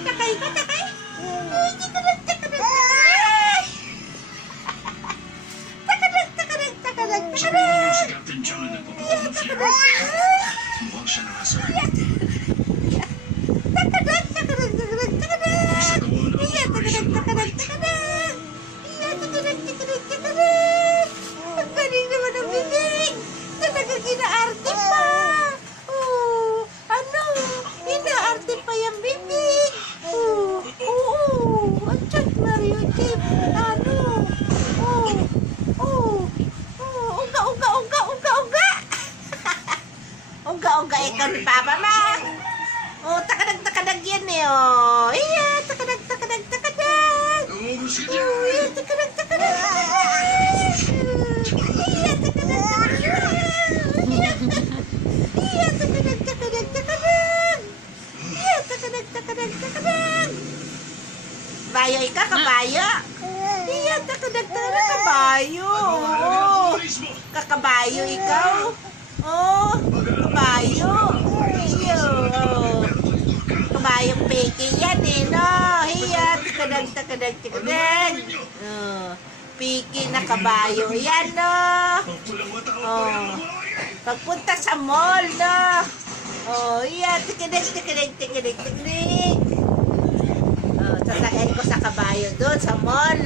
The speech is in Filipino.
Takay ka, takay. Sabihin si Captain John na pupunta ng Fleur. Mukhang siya na nasa Ariti. Ang galing naman ang bibig. Talaga ginaarte pa. Oh, ano? Ginaarte pa yung bibig. Oo. Ang chat Mario Chip. Ano? Uga. Uga, ikaw ni Papa Ma. Takadag yan eh, oh. Iya, takadag. Oo, si Oh, iya, takadag. Kabayo, ikaw, kabayo. Iya, takadag, kabayo. Oh, kakabayo, ikaw. Oh, kabayo. Iyo. Kabayong peke yan eh, no? Iya, takadag. Oh, peke na kabayo yan, no? Oh, pagpunta sa mall, no? Oh, iya, takadag. Oh, sasakyan ko sa kabayo doon sa mall.